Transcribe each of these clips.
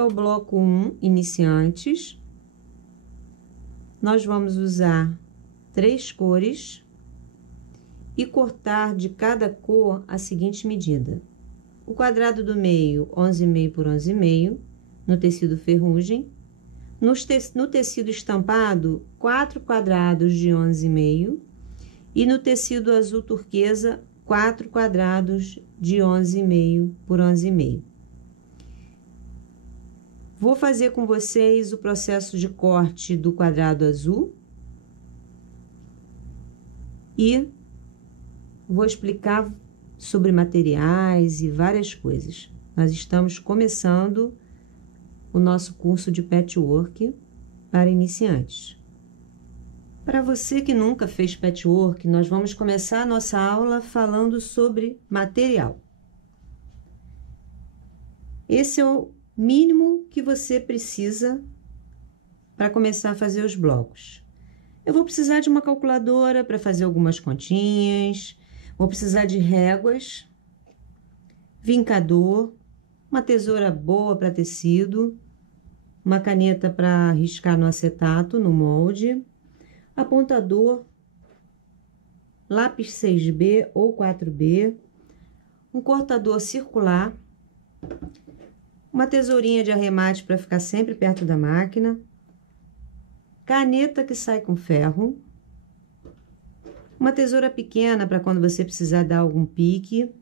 é o bloco 1, iniciantes. Nós vamos usar 3 cores e cortar de cada cor a seguinte medida. O quadrado do meio, 11,5 por 11,5, no tecido ferrugem. No tecido estampado, 4 quadrados de 11,5. E no tecido azul turquesa, 4 quadrados de 11,5 por 11,5. Vou fazer com vocês o processo de corte do quadrado azul e vou explicar sobre materiais e várias coisas. Nós estamos começando o nosso curso de patchwork para iniciantes. Para você que nunca fez patchwork, nós vamos começar a nossa aula falando sobre material. Esse é o mínimo que você precisa para começar a fazer os blocos. Eu vou precisar de uma calculadora para fazer algumas continhas, vou precisar de réguas, vincador, uma tesoura boa para tecido, uma caneta para riscar no acetato, no molde, apontador, lápis 6B ou 4B, um cortador circular, uma tesourinha de arremate para ficar sempre perto da máquina, caneta que sai com ferro, uma tesoura pequena para quando você precisar dar algum pique,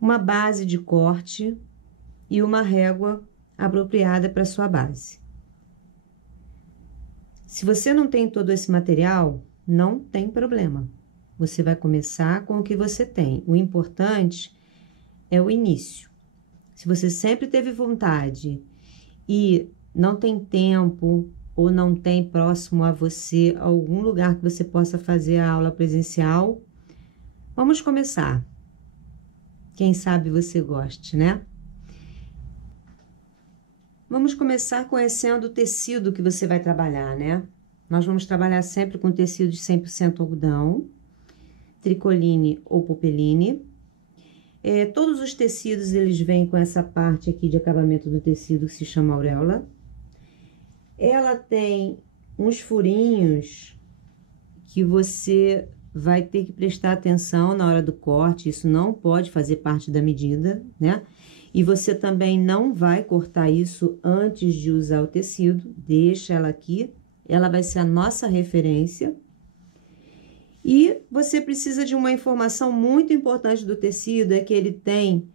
uma base de corte e uma régua apropriada para sua base. Se você não tem todo esse material, não tem problema. Você vai começar com o que você tem. O importante é o início. Se você sempre teve vontade e não tem tempo ou não tem próximo a você algum lugar que você possa fazer a aula presencial, vamos começar. Quem sabe você goste, né? Vamos começar conhecendo o tecido que você vai trabalhar, né? Nós vamos trabalhar sempre com tecido de 100% algodão, tricoline ou popeline. Todos os tecidos, eles vêm com essa parte aqui de acabamento do tecido que se chama auréola. Ela tem uns furinhos que você vai ter que prestar atenção na hora do corte, isso não pode fazer parte da medida, né? E você também não vai cortar isso antes de usar o tecido, deixa ela aqui, ela vai ser a nossa referência. E você precisa de uma informação muito importante do tecido, é que ele tem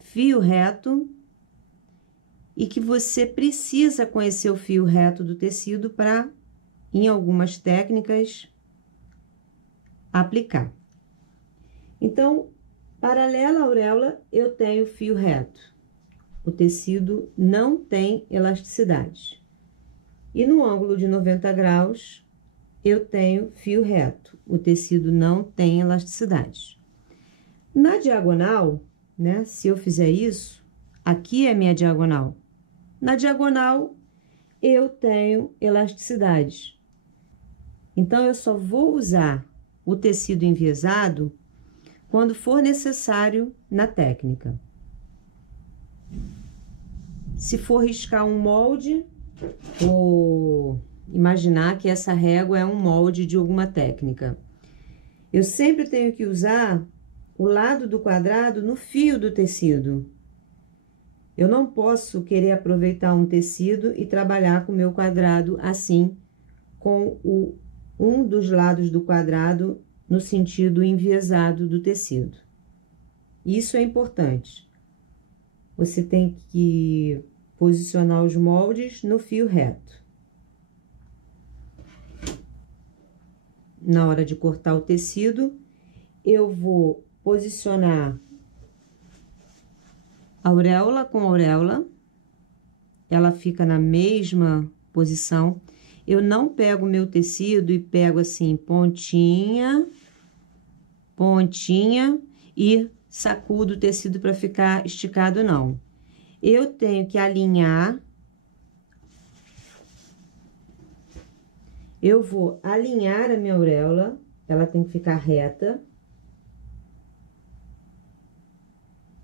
fio reto e que você precisa conhecer o fio reto do tecido para, em algumas técnicas, aplicar. Então, paralela à auréola, eu tenho fio reto. O tecido não tem elasticidade. E no ângulo de 90 graus, eu tenho fio reto. O tecido não tem elasticidade. Na diagonal, né, se eu fizer isso, aqui é minha diagonal. Na diagonal, eu tenho elasticidade. Então, eu só vou usar o tecido enviesado quando for necessário na técnica. Se for riscar um molde, ou imaginar que essa régua é um molde de alguma técnica, eu sempre tenho que usar o lado do quadrado no fio do tecido. Eu não posso querer aproveitar um tecido e trabalhar com o meu quadrado assim, com um dos lados do quadrado no sentido enviesado do tecido. Isso é importante. Você tem que posicionar os moldes no fio reto. Na hora de cortar o tecido, eu vou posicionar auréola com auréola, ela fica na mesma posição. Eu não pego o meu tecido e pego assim, pontinha, pontinha e sacudo o tecido para ficar esticado, não. Eu tenho que alinhar. Eu vou alinhar a minha auréola, ela tem que ficar reta.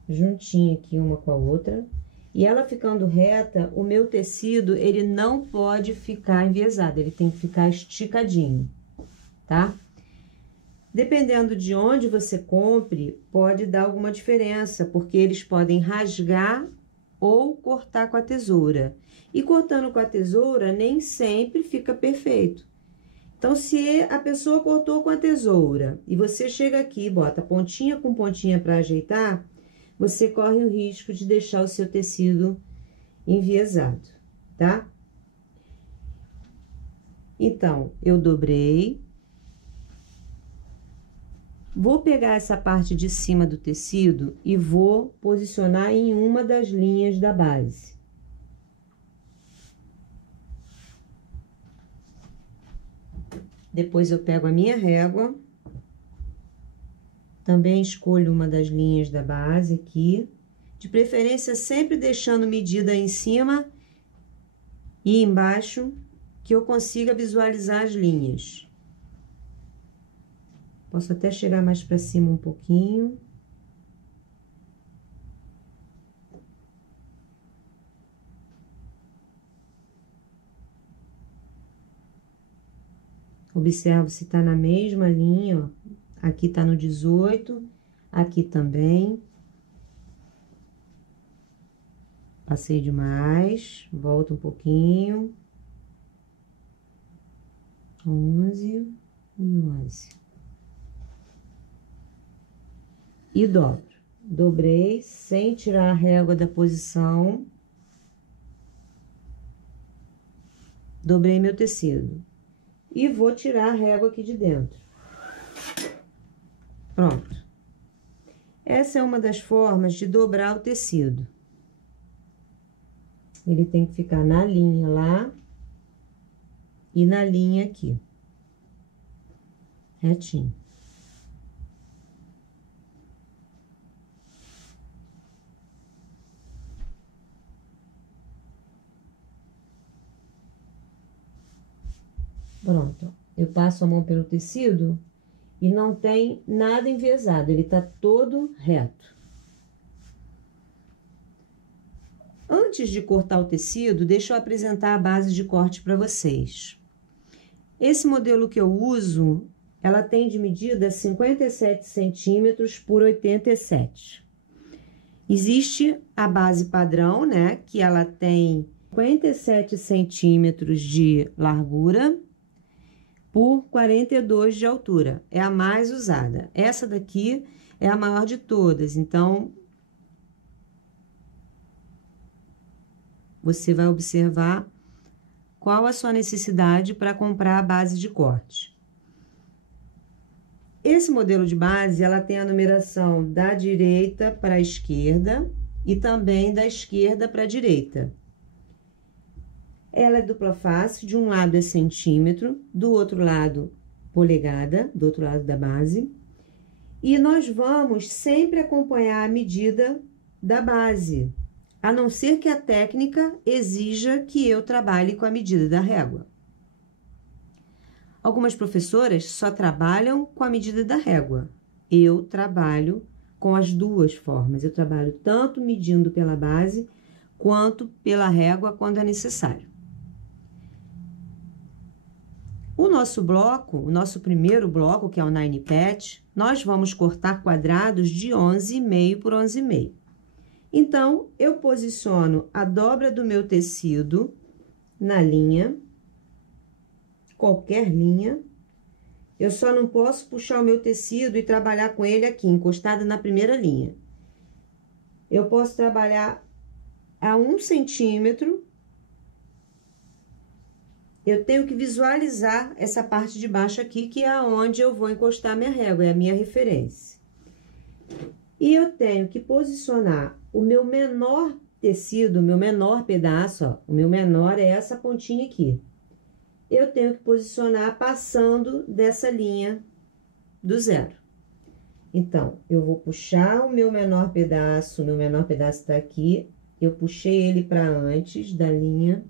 Juntinha aqui uma com a outra. E ela ficando reta, o meu tecido, ele não pode ficar enviesado, ele tem que ficar esticadinho, tá? Dependendo de onde você compre, pode dar alguma diferença, porque eles podem rasgar ou cortar com a tesoura. E cortando com a tesoura, nem sempre fica perfeito. Então, se a pessoa cortou com a tesoura e você chega aqui e bota pontinha com pontinha para ajeitar, você corre o risco de deixar o seu tecido enviesado, tá? Então, eu dobrei. Vou pegar essa parte de cima do tecido e vou posicionar em uma das linhas da base. Depois eu pego a minha régua. Também escolho uma das linhas da base aqui. De preferência, sempre deixando medida em cima e embaixo, que eu consiga visualizar as linhas. Posso até chegar mais para cima um pouquinho. Observo se tá na mesma linha, ó. Aqui tá no 18, aqui também. Passei demais, volta um pouquinho. 11 e 11. E dobro. Dobrei sem tirar a régua da posição. Dobrei meu tecido. E vou tirar a régua aqui de dentro. Pronto. Essa é uma das formas de dobrar o tecido. Ele tem que ficar na linha lá e na linha aqui. Retinho. Pronto. Eu passo a mão pelo tecido e não tem nada enviesado, ele tá todo reto. Antes de cortar o tecido, deixa eu apresentar a base de corte para vocês. Esse modelo que eu uso, ela tem de medida 57 centímetros por 87. Existe a base padrão, né, que ela tem 57 centímetros de largura por 42 de altura. É a mais usada. Essa daqui é a maior de todas, então você vai observar qual a sua necessidade para comprar a base de corte. Esse modelo de base, ela tem a numeração da direita para a esquerda e também da esquerda para a direita. Ela é dupla face, de um lado é centímetro, do outro lado polegada, do outro lado da base. E nós vamos sempre acompanhar a medida da base, a não ser que a técnica exija que eu trabalhe com a medida da régua. Algumas professoras só trabalham com a medida da régua. Eu trabalho com as duas formas. Eu trabalho tanto medindo pela base, quanto pela régua quando é necessário. O nosso bloco, o nosso primeiro bloco, que é o Nine Patch, nós vamos cortar quadrados de 11,5 por 11,5. Então, eu posiciono a dobra do meu tecido na linha, qualquer linha. Eu só não posso puxar o meu tecido e trabalhar com ele aqui, encostado na primeira linha. Eu posso trabalhar a 1 centímetro. Eu tenho que visualizar essa parte de baixo aqui, que é onde eu vou encostar minha régua, é a minha referência. E eu tenho que posicionar o meu menor tecido, o meu menor pedaço, ó, o meu menor é essa pontinha aqui. Eu tenho que posicionar passando dessa linha do zero. Então, eu vou puxar o meu menor pedaço tá aqui, eu puxei ele para antes da linha.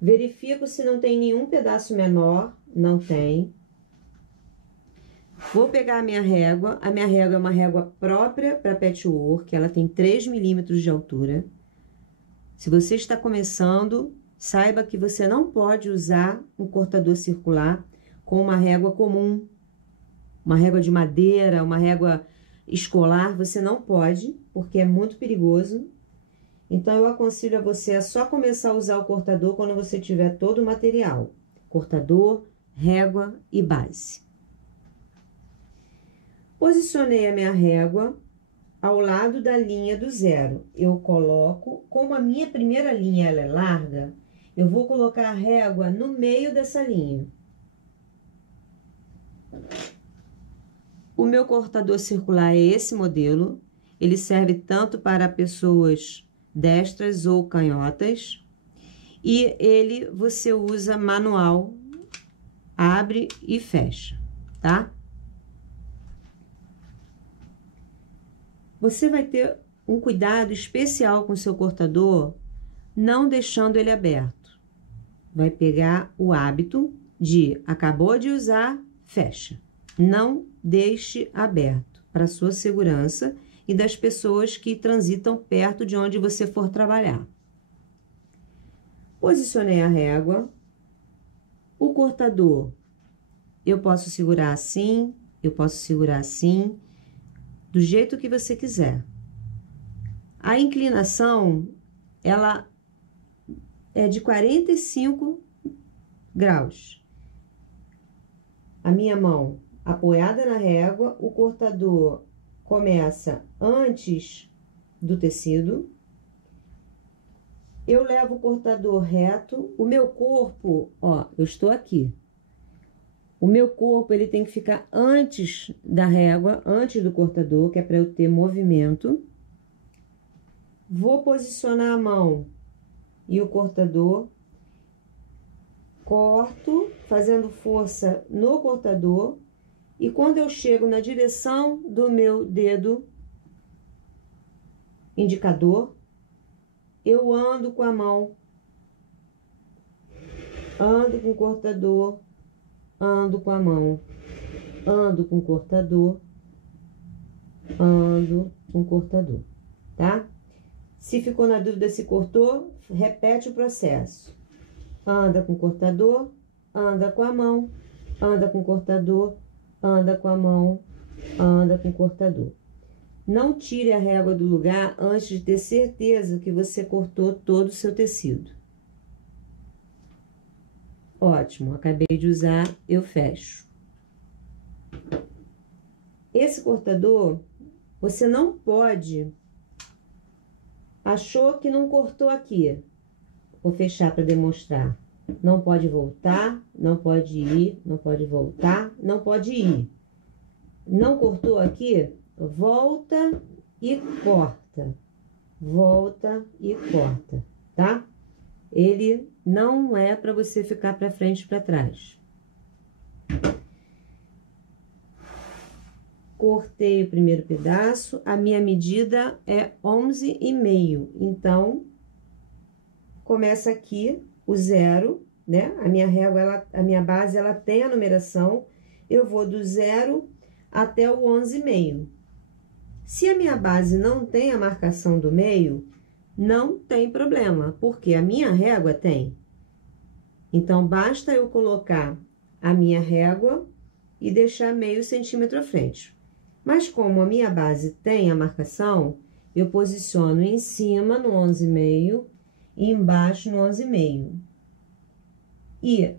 Verifico se não tem nenhum pedaço menor, não tem. Vou pegar a minha régua é uma régua própria para patchwork, ela tem 3 milímetros de altura. Se você está começando, saiba que você não pode usar um cortador circular com uma régua comum, uma régua de madeira, uma régua escolar, você não pode, porque é muito perigoso. Então, eu aconselho a você a só começar a usar o cortador quando você tiver todo o material. Cortador, régua e base. Posicionei a minha régua ao lado da linha do zero. Eu coloco, como a minha primeira linha ela é larga, eu vou colocar a régua no meio dessa linha. O meu cortador circular é esse modelo. Ele serve tanto para pessoas destras ou canhotas. E ele você usa manual, abre e fecha, tá? Você vai ter um cuidado especial com o seu cortador, não deixando ele aberto. Vai pegar o hábito de acabou de usar, fecha. Não deixe aberto para sua segurança e das pessoas que transitam perto de onde você for trabalhar. Posicionei a régua. O cortador, eu posso segurar assim, eu posso segurar assim, do jeito que você quiser. A inclinação, ela é de 45 graus. A minha mão apoiada na régua, o cortador começa antes do tecido. Eu levo o cortador reto, o meu corpo, ó, eu estou aqui. O meu corpo, ele tem que ficar antes da régua, antes do cortador, que é para eu ter movimento. Vou posicionar a mão e o cortador. Corto, fazendo força no cortador. E quando eu chego na direção do meu dedo indicador, eu ando com a mão, ando com o cortador, ando com a mão, ando com o cortador, ando com o cortador, tá? Se ficou na dúvida se cortou, repete o processo. Anda com o cortador, anda com a mão, anda com o cortador, anda com a mão, anda com o cortador. Não tire a régua do lugar antes de ter certeza que você cortou todo o seu tecido. Ótimo, acabei de usar, eu fecho. Esse cortador, você não pode... Achou que não cortou aqui. Vou fechar para demonstrar. Não pode voltar, não pode ir, não pode voltar, não pode ir. Não cortou aqui? Volta e corta. Volta e corta, tá? Ele não é para você ficar para frente e para trás. Cortei o primeiro pedaço, a minha medida é 11,5. Então, começa aqui o zero, né? A minha régua, a minha base, ela tem a numeração. Eu vou do 0 até o 11,5. Se a minha base não tem a marcação do meio, não tem problema, porque a minha régua tem. Então, basta eu colocar a minha régua e deixar meio centímetro à frente. Mas como a minha base tem a marcação, eu posiciono em cima no 11,5 e embaixo no 11,5. E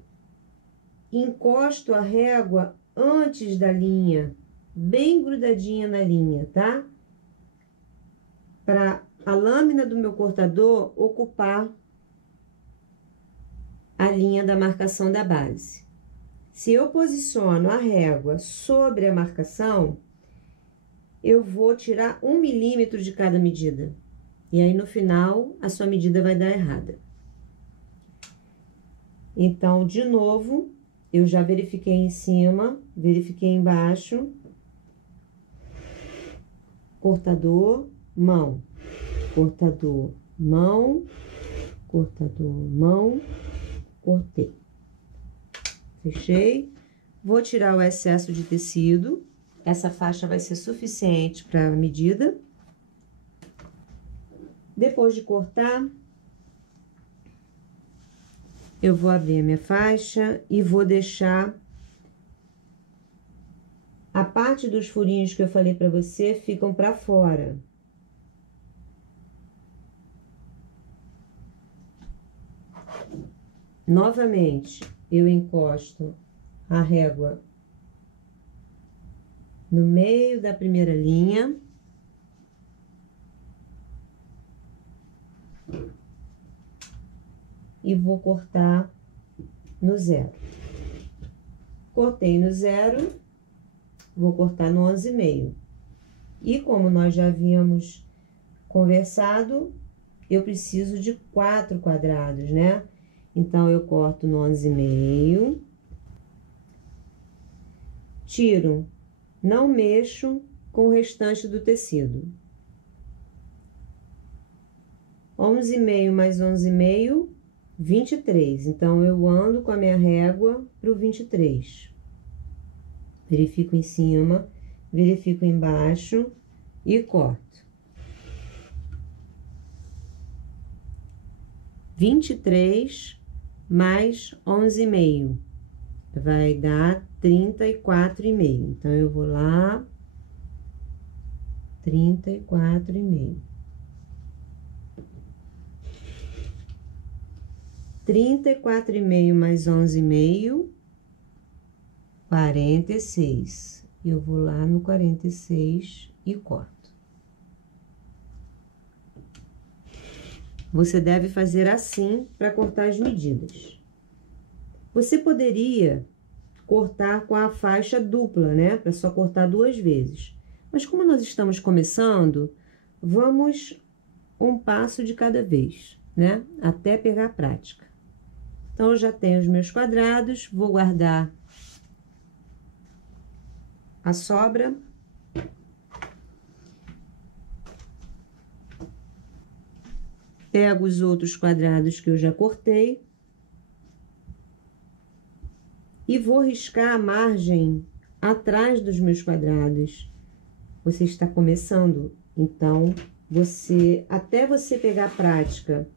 encosto a régua antes da linha, bem grudadinha na linha, tá? Para a lâmina do meu cortador ocupar a linha da marcação da base. Se eu posiciono a régua sobre a marcação, eu vou tirar 1 milímetro de cada medida. E aí, no final, a sua medida vai dar errada. Então, de novo, eu já verifiquei em cima, verifiquei embaixo. Cortador, mão. Cortador, mão. Cortador, mão. Cortei. Fechei. Vou tirar o excesso de tecido. Essa faixa vai ser suficiente para a medida. Depois de cortar, Eu vou abrir a minha faixa e vou deixar a parte dos furinhos que eu falei pra você ficam pra fora. Novamente, eu encosto a régua no meio da primeira linha. E vou cortar no 0. Cortei no 0, vou cortar no 11,5. E como nós já havíamos conversado, eu preciso de 4 quadrados, né? Então, eu corto no 11,5. Tiro, não mexo com o restante do tecido. 11,5 mais 11,5, 23. Então, eu ando com a minha régua pro 23. Verifico em cima, verifico embaixo e corto. 23 mais 11,5 vai dar 34,5. Então, eu vou lá, 34,5. 34,5 mais 11,5, 46. Eu vou lá no 46 e corto. Você deve fazer assim para cortar as medidas. Você poderia cortar com a faixa dupla, né? Para só cortar 2 vezes. Mas como nós estamos começando, vamos um passo de cada vez, né? Até pegar a prática. Então, eu já tenho os meus quadrados, vou guardar a sobra. Pego os outros quadrados que eu já cortei. E vou riscar a margem atrás dos meus quadrados. Você está começando, então, até você pegar a prática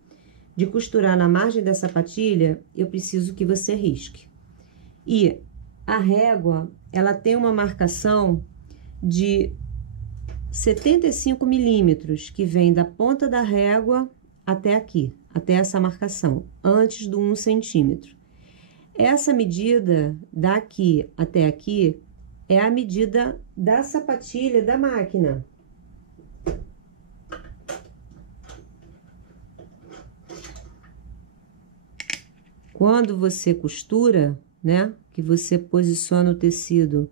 de costurar na margem da sapatilha, eu preciso que você risque. E a régua, ela tem uma marcação de 75 milímetros, que vem da ponta da régua até aqui, até essa marcação, antes do 1 centímetro. Essa medida daqui até aqui é a medida da sapatilha da máquina. Quando você costura, né, que você posiciona o tecido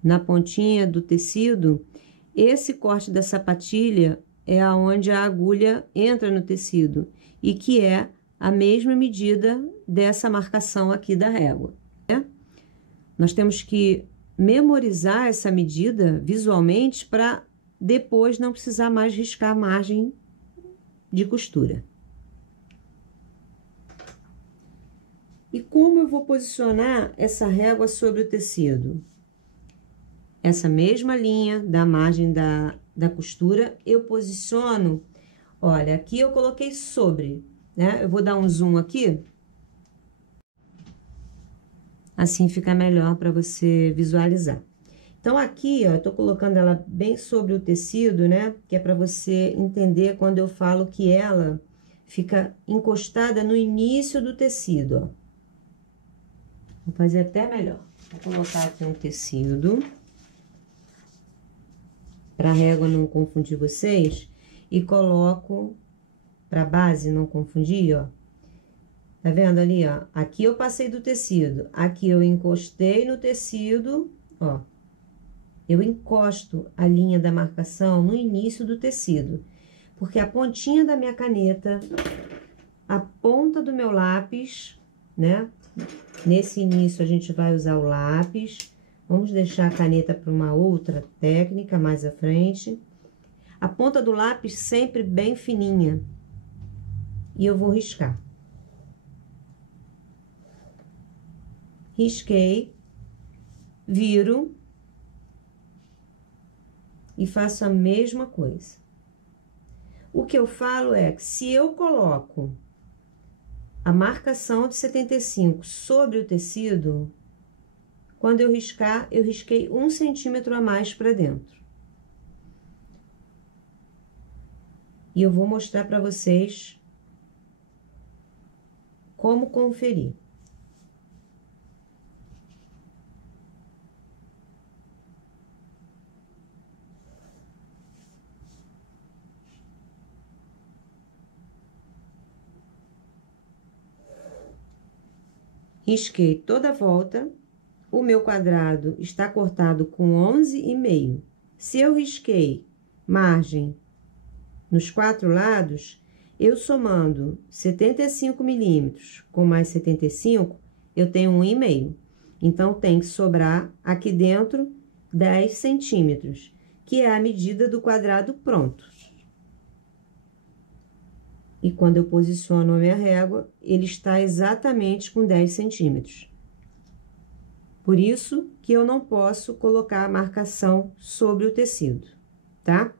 na pontinha do tecido, esse corte da sapatilha é aonde a agulha entra no tecido e que é a mesma medida dessa marcação aqui da régua, né? Nós temos que memorizar essa medida visualmente para depois não precisar mais riscar a margem de costura. E como eu vou posicionar essa régua sobre o tecido? Essa mesma linha da margem da costura, eu posiciono, olha, aqui eu coloquei sobre, né? Eu vou dar um zoom aqui. Assim fica melhor para você visualizar. Então, aqui, ó, eu tô colocando ela bem sobre o tecido, né? Que é para você entender quando eu falo que ela fica encostada no início do tecido, ó. Vou fazer até melhor. Vou colocar aqui um tecido, para a régua não confundir vocês, e coloco para base não confundir, ó. Tá vendo ali, ó? Aqui eu passei do tecido, aqui eu encostei no tecido, ó. Eu encosto a linha da marcação no início do tecido, porque a pontinha da minha caneta, a ponta do meu lápis, né? Nesse início, a gente vai usar o lápis. Vamos deixar a caneta para uma outra técnica mais à frente. A ponta do lápis sempre bem fininha. E eu vou riscar. Risquei, viro e faço a mesma coisa. O que eu falo é que se eu coloco a marcação de 75 sobre o tecido, quando eu riscar, eu risquei 1 centímetro a mais para dentro. E eu vou mostrar para vocês como conferir. Risquei toda a volta, o meu quadrado está cortado com 11,5. Se eu risquei margem nos 4 lados, eu somando 75 milímetros com mais 75, eu tenho 1,5. Então, tem que sobrar aqui dentro 10 centímetros, que é a medida do quadrado pronto. E quando eu posiciono a minha régua, ele está exatamente com 10 centímetros. Por isso que eu não posso colocar a marcação sobre o tecido, tá?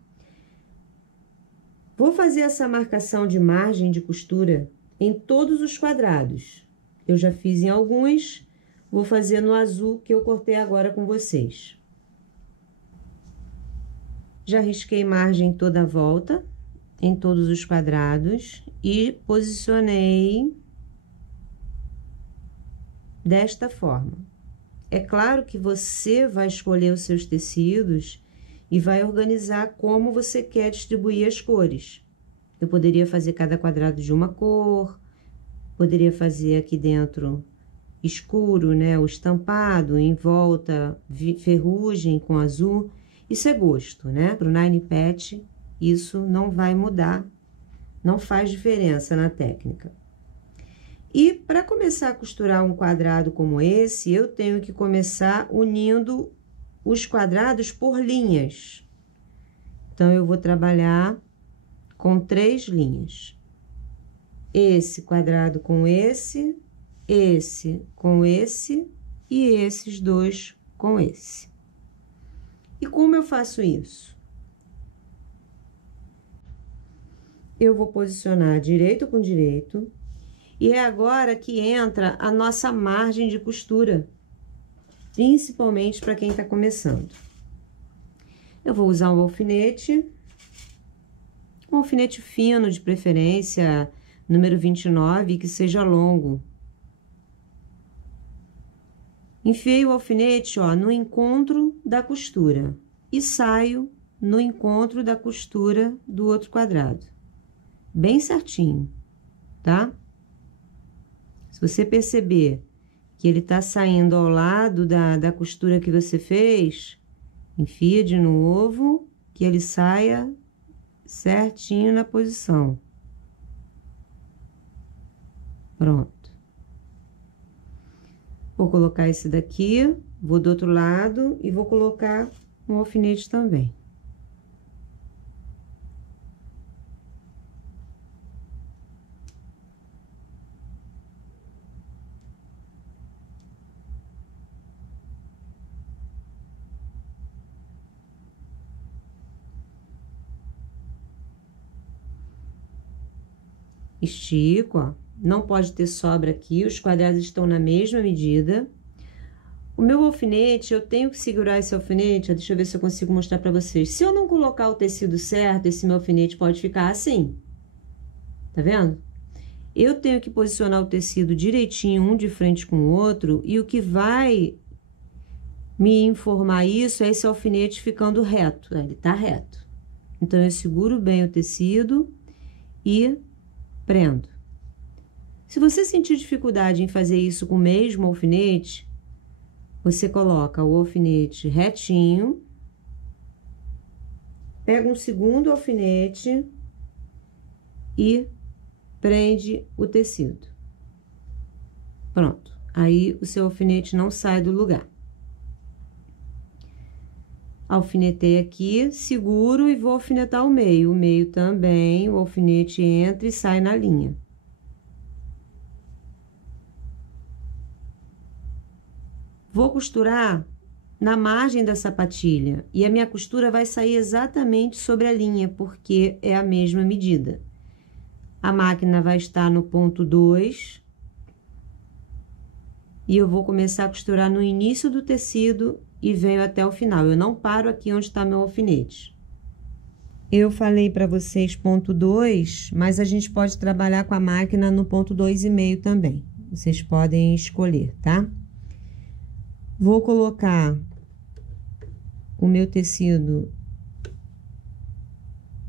Vou fazer essa marcação de margem de costura em todos os quadrados. Eu já fiz em alguns, vou fazer no azul que eu cortei agora com vocês. Já risquei margem toda a volta em todos os quadrados e posicionei desta forma. É claro que você vai escolher os seus tecidos e vai organizar como você quer distribuir as cores. Eu poderia fazer cada quadrado de uma cor, poderia fazer aqui dentro escuro, né, o estampado, em volta ferrugem com azul. Isso é gosto, né? Pro Nine Pet, isso não vai mudar, não faz diferença na técnica. E para começar a costurar um quadrado como esse, eu tenho que começar unindo os quadrados por linhas. Então, eu vou trabalhar com 3 linhas. Esse quadrado com esse com esse e esses dois com esse. E como eu faço isso? Eu vou posicionar direito com direito, e é agora que entra a nossa margem de costura, principalmente para quem tá começando. Eu vou usar um alfinete fino, de preferência, número 29, que seja longo. Enfiei o alfinete, ó, no encontro da costura e saio no encontro da costura do outro quadrado. Bem certinho, tá? Se você perceber que ele tá saindo ao lado da costura que você fez, enfia de novo, que ele saia certinho na posição. Pronto. Vou colocar esse daqui, vou do outro lado e vou colocar um alfinete também. Estico, ó. Não pode ter sobra aqui, os quadrados estão na mesma medida. O meu alfinete, eu tenho que segurar esse alfinete, ó, deixa eu ver se eu consigo mostrar pra vocês. Se eu não colocar o tecido certo, esse meu alfinete pode ficar assim. Tá vendo? Eu tenho que posicionar o tecido direitinho, um de frente com o outro, e o que vai me informar isso é esse alfinete ficando reto, ele tá reto. Então, eu seguro bem o tecido e prendo. Se você sentir dificuldade em fazer isso com o mesmo alfinete, você coloca o alfinete retinho, pega um segundo alfinete e prende o tecido. Pronto. Aí, o seu alfinete não sai do lugar. Alfinetei aqui, seguro e vou alfinetar o meio também, o alfinete entra e sai na linha. Vou costurar na margem da sapatilha e a minha costura vai sair exatamente sobre a linha, porque é a mesma medida. A máquina vai estar no ponto 2. E eu vou começar a costurar no início do tecido e venho até o final. Eu não paro aqui onde está meu alfinete. Eu falei para vocês ponto 2, mas a gente pode trabalhar com a máquina no ponto 2,5 também. Vocês podem escolher, tá? Vou colocar o meu tecido,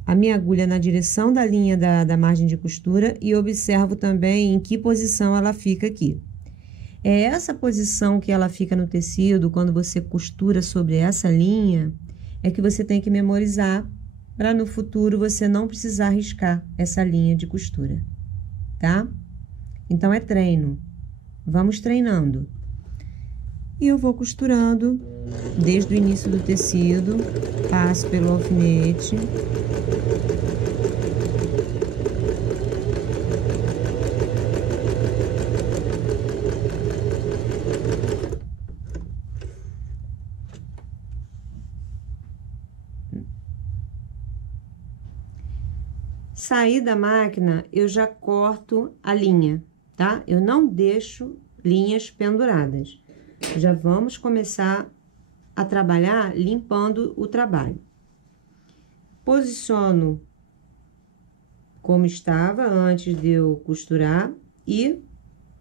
a minha agulha na direção da linha da margem de costura e observo também em que posição ela fica aqui. É essa posição que ela fica no tecido, quando você costura sobre essa linha, é que você tem que memorizar, para no futuro você não precisar riscar essa linha de costura, tá? Então, é treino. Vamos treinando. E eu vou costurando desde o início do tecido, passo pelo alfinete. Sair da máquina, eu já corto a linha, tá? Eu não deixo linhas penduradas. Já vamos começar a trabalhar limpando o trabalho. Posiciono como estava antes de eu costurar e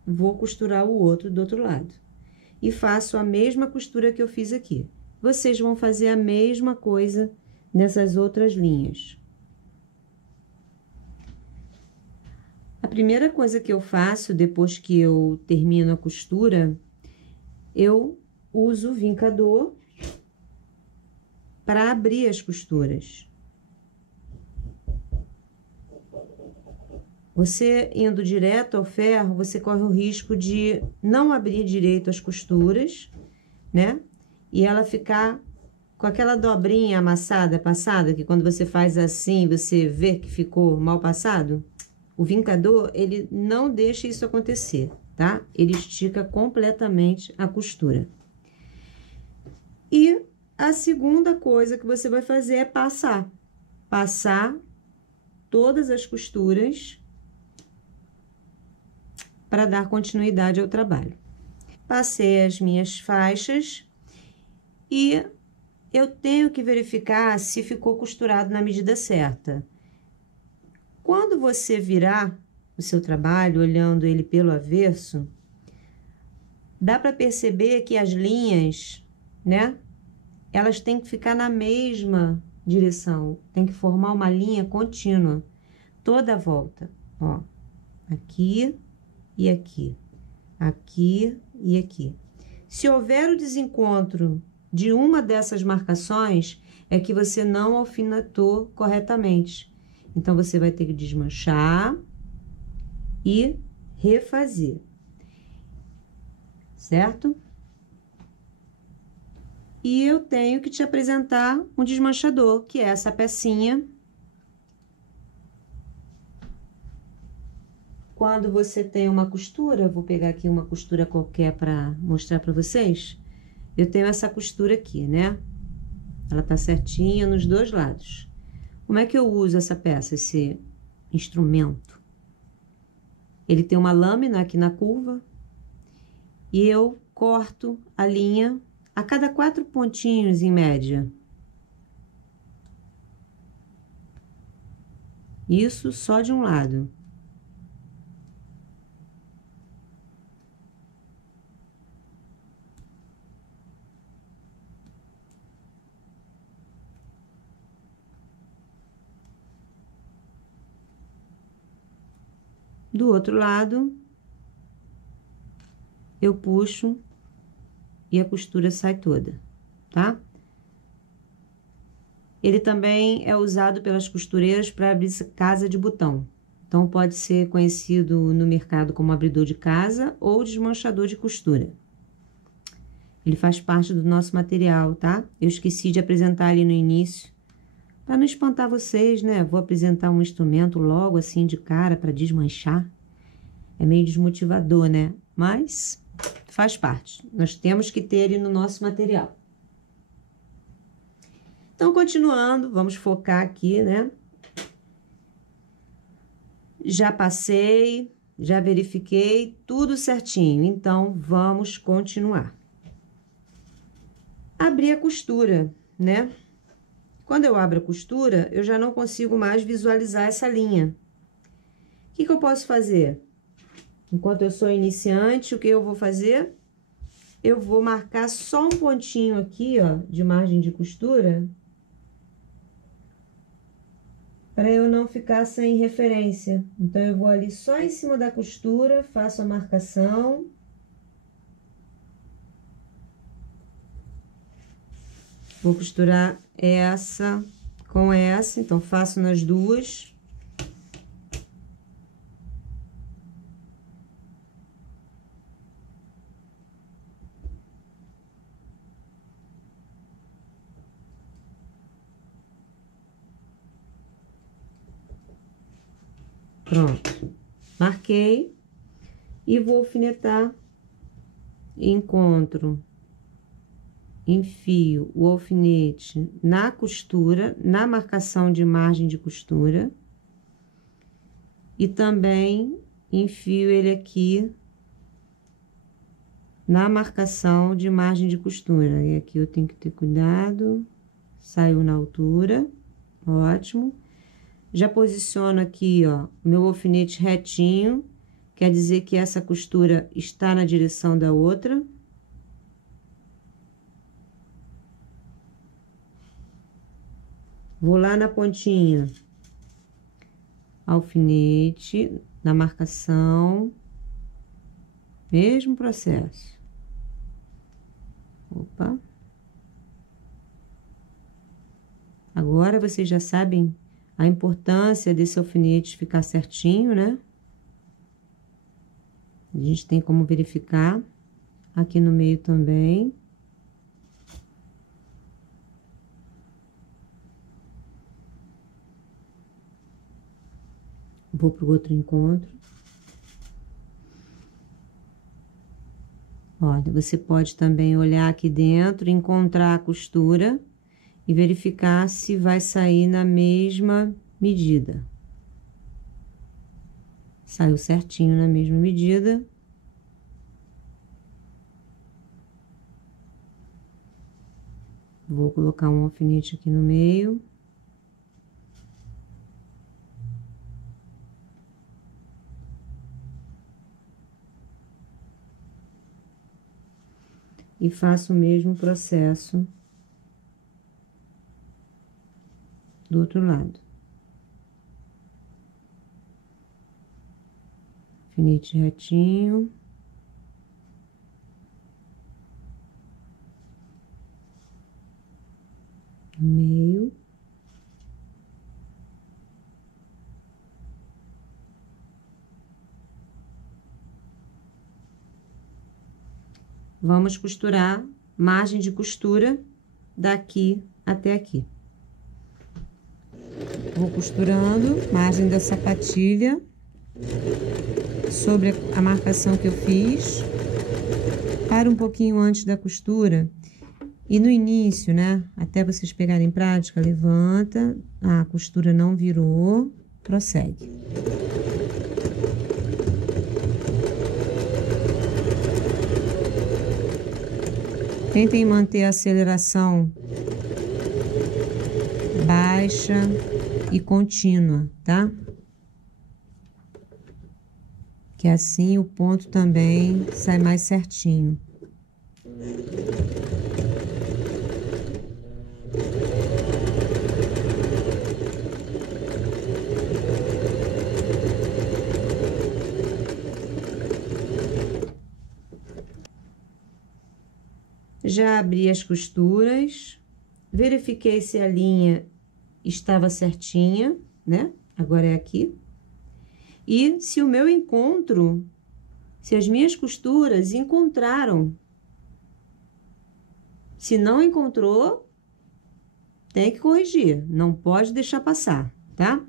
vou costurar o outro do outro lado. E faço a mesma costura que eu fiz aqui. Vocês vão fazer a mesma coisa nessas outras linhas. A primeira coisa que eu faço depois que eu termino a costura, eu uso o vincador para abrir as costuras. Você indo direto ao ferro, você corre o risco de não abrir direito as costuras, né? E ela ficar com aquela dobrinha amassada, passada, que quando você faz assim, você vê que ficou mal passado. O vincador, ele não deixa isso acontecer, tá? Ele estica completamente a costura. E a segunda coisa que você vai fazer é passar. Passar todas as costuras para dar continuidade ao trabalho. Passei as minhas faixas e eu tenho que verificar se ficou costurado na medida certa. Quando você virar o seu trabalho, olhando ele pelo avesso, dá para perceber que as linhas, né? Elas têm que ficar na mesma direção, tem que formar uma linha contínua, toda a volta, ó. Aqui e aqui, aqui e aqui. Se houver o desencontro de uma dessas marcações, é que você não alfinetou corretamente. Então, você vai ter que desmanchar e refazer, certo? E eu tenho que te apresentar um desmanchador, que é essa pecinha. Quando você tem uma costura, vou pegar aqui uma costura qualquer para mostrar para vocês. Eu tenho essa costura aqui, né? Ela tá certinha nos dois lados. Como é que eu uso essa peça, esse instrumento? Ele tem uma lâmina aqui na curva e eu corto a linha a cada 4 pontinhos em média. Isso só de um lado. Do outro lado, eu puxo e a costura sai toda, tá? Ele também é usado pelas costureiras para abrir casa de botão. Então, pode ser conhecido no mercado como abridor de casa ou desmanchador de costura. Ele faz parte do nosso material, tá? Eu esqueci de apresentar ali no início. Para não espantar vocês, né? Vou apresentar um instrumento logo assim de cara para desmanchar. É meio desmotivador, né? Mas faz parte. Nós temos que ter ele no nosso material. Então, continuando, vamos focar aqui, né? Já passei, já verifiquei tudo certinho, então vamos continuar. Abrir a costura, né? Quando eu abro a costura, eu já não consigo mais visualizar essa linha. O que eu posso fazer? Enquanto eu sou iniciante, o que eu vou fazer? Eu vou marcar só um pontinho aqui, ó, de margem de costura, para eu não ficar sem referência. Então, eu vou ali só em cima da costura, faço a marcação. Vou costurar essa com essa, então, faço nas duas. Pronto. Marquei e vou alfinetar. Encontro, enfio o alfinete na costura, na marcação de margem de costura. E também enfio ele aqui na marcação de margem de costura. E aqui eu tenho que ter cuidado. Saiu na altura, ótimo. Já posiciono aqui, ó, meu alfinete retinho, quer dizer que essa costura está na direção da outra. Vou lá na pontinha, alfinete, na marcação, mesmo processo. Opa. Agora, vocês já sabem a importância desse alfinete ficar certinho, né? A gente tem como verificar aqui no meio também. Vou pro outro encontro. Olha, você pode também olhar aqui dentro, encontrar a costura e verificar se vai sair na mesma medida. Saiu certinho na mesma medida. Vou colocar um alfinete aqui no meio. E faço o mesmo processo do outro lado. Alfinete retinho. No meio. Vamos costurar margem de costura daqui até aqui. Vou costurando margem da sapatilha sobre a marcação que eu fiz. Para um pouquinho antes da costura e no início, né? Até vocês pegarem prática, levanta, a costura não virou, prossegue. Tentem manter a aceleração baixa e contínua, tá? Que assim o ponto também sai mais certinho. Já abri as costuras, verifiquei se a linha estava certinha, né? Agora é aqui. E se o meu encontro, se as minhas costuras encontraram. Se não encontrou, tem que corrigir, não pode deixar passar, tá?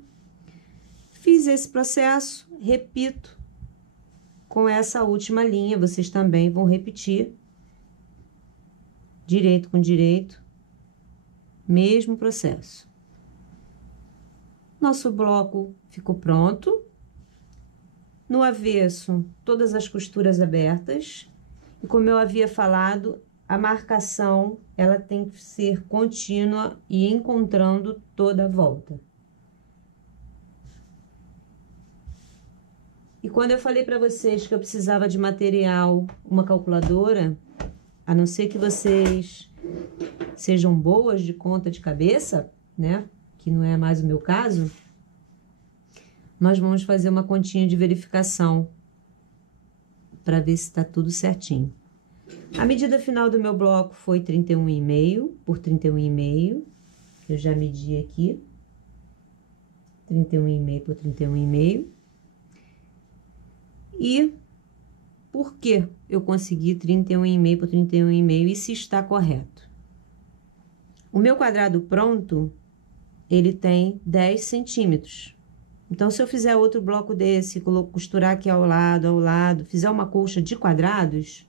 Fiz esse processo, repito com essa última linha, vocês também vão repetir. Direito com direito, mesmo processo. Nosso bloco ficou pronto. No avesso, todas as costuras abertas. E como eu havia falado, a marcação, ela tem que ser contínua e encontrando toda a volta. E quando eu falei para vocês que eu precisava de material, uma calculadora, a não ser que vocês sejam boas de conta de cabeça, né? Que não é mais o meu caso, nós vamos fazer uma continha de verificação para ver se está tudo certinho. A medida final do meu bloco foi 31,5 por 31,5, que eu já medi aqui. 31,5 por 31,5. E por que eu consegui 31,5 por 31,5 e se está correto? O meu quadrado pronto, ele tem 10 centímetros. Então, se eu fizer outro bloco desse, costurar aqui ao lado, fizer uma colcha de quadrados,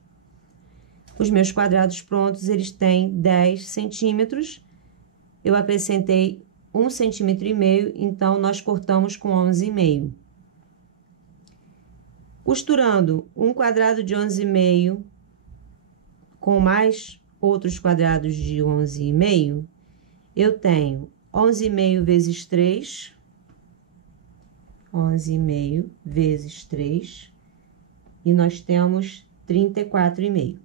os meus quadrados prontos, eles têm 10 centímetros. Eu acrescentei 1,5 centímetro, então, nós cortamos com 11,5. Costurando um quadrado de 11,5 com mais outros quadrados de 11,5, eu tenho 11,5 vezes 3, 11,5 vezes 3, e nós temos 34,5.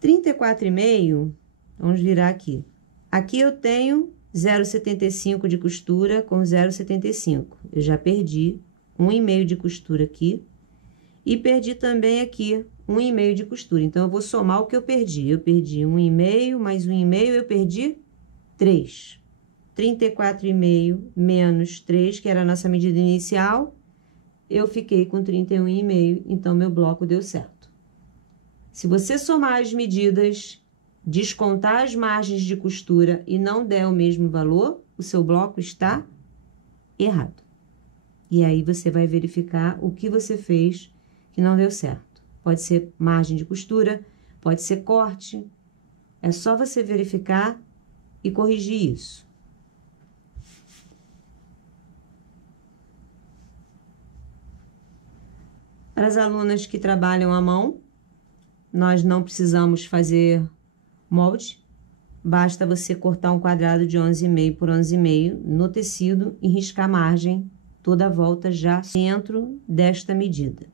34,5, vamos virar aqui. Aqui eu tenho 0,75 de costura com 0,75. Eu já perdi 1,5 de costura aqui. E perdi também aqui 1,5 de costura. Então, eu vou somar o que eu perdi. Eu perdi 1,5 mais 1,5, eu perdi 3. 34,5 menos 3, que era a nossa medida inicial, eu fiquei com 31,5, então meu bloco deu certo. Se você somar as medidas, descontar as margens de costura e não der o mesmo valor, o seu bloco está errado. E aí você vai verificar o que você fez que não deu certo. Pode ser margem de costura, pode ser corte, é só você verificar e corrigir isso. Para as alunas que trabalham à mão, nós não precisamos fazer molde, basta você cortar um quadrado de 11,5 por 11,5 no tecido e riscar a margem toda a volta já dentro desta medida.